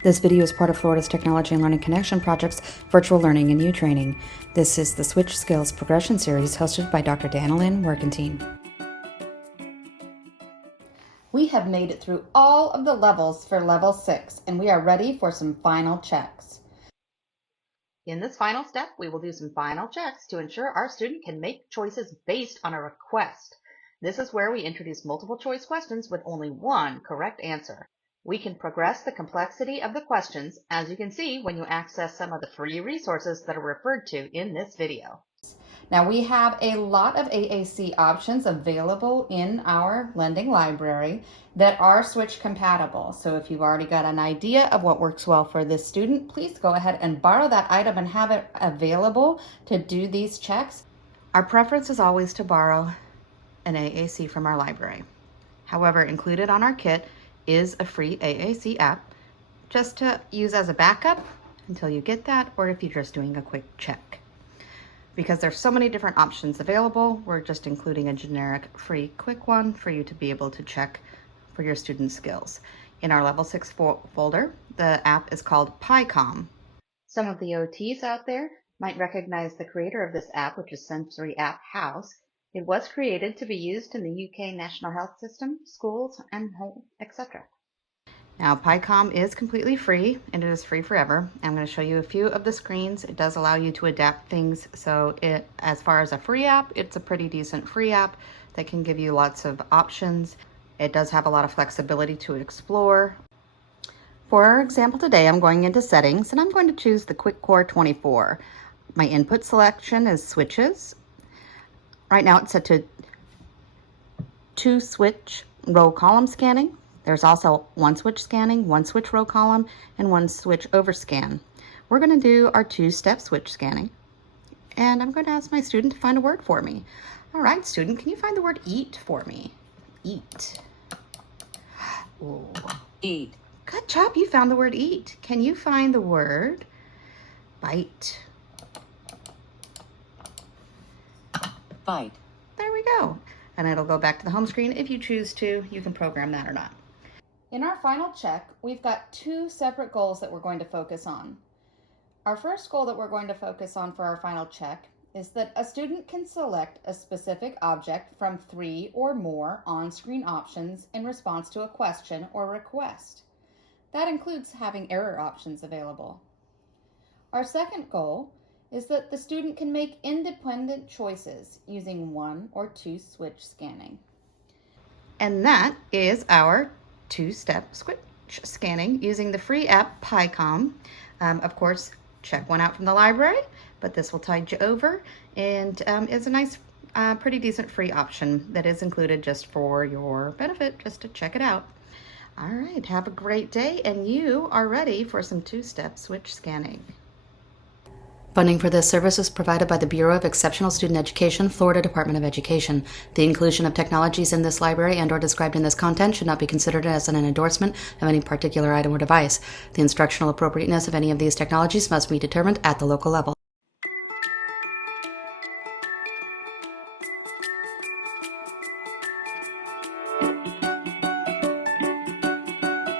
This video is part of Florida's Technology and Learning Connection Project's Virtual Learning and U-Training. This is the Switch Skills Progression Series hosted by Dr. Danilyn Werkentine. We have made it through all of the levels for Level 6, and we are ready for some final checks. In this final step, we will do some final checks to ensure our student can make choices based on a request. This is where we introduce multiple choice questions with only one correct answer. We can progress the complexity of the questions, as you can see when you access some of the free resources that are referred to in this video. Now we have a lot of AAC options available in our lending library that are Switch compatible. So if you've already got an idea of what works well for this student, please go ahead and borrow that item and have it available to do these checks. Our preference is always to borrow an AAC from our library. However, included on our kit is a free AAC app just to use as a backup until you get that, or if you're just doing a quick check. Because there's so many different options available, we're just including a generic free quick one for you to be able to check for your student skills. In our Level 6 folder, the app is called PyCom. Some of the OTs out there might recognize the creator of this app, which is Sensory App House. It was created to be used in the UK National Health System, schools, and home, etc. Now, PyCom is completely free, and it is free forever. I'm going to show you a few of the screens. It does allow you to adapt things, so as far as a free app, it's a pretty decent free app that can give you lots of options. It does have a lot of flexibility to explore. For our example today, I'm going into settings, and I'm going to choose the Quick Core 24. My input selection is switches. Right now it's set to 2 switch row column scanning. There's also 1 switch scanning, 1 switch row column, and 1 switch overscan. We're going to do our 2-step switch scanning. And I'm going to ask my student to find a word for me. All right, student, can you find the word eat for me? Eat. Ooh. Eat. Good job, you found the word eat. Can you find the word bite? Bite. There we go. And it'll go back to the home screen. If you choose to, you can program that or not. In our final check, we've got 2 separate goals that we're going to focus on. Our first goal that we're going to focus on for our final check is that a student can select a specific object from 3 or more on-screen options in response to a question or request. That includes having error options available. Our second goal is that the student can make independent choices using 1 or 2 switch scanning. And that is our 2-step switch scanning using the free app PyCom. Of course, check one out from the library, but this will tide you over and is a nice, pretty decent free option that is included just for your benefit, just to check it out. All right, have a great day, and you are ready for some 2-step switch scanning. Funding for this service is provided by the Bureau of Exceptional Student Education, Florida Department of Education. The inclusion of technologies in this library and/or described in this content should not be considered as an endorsement of any particular item or device. The instructional appropriateness of any of these technologies must be determined at the local level.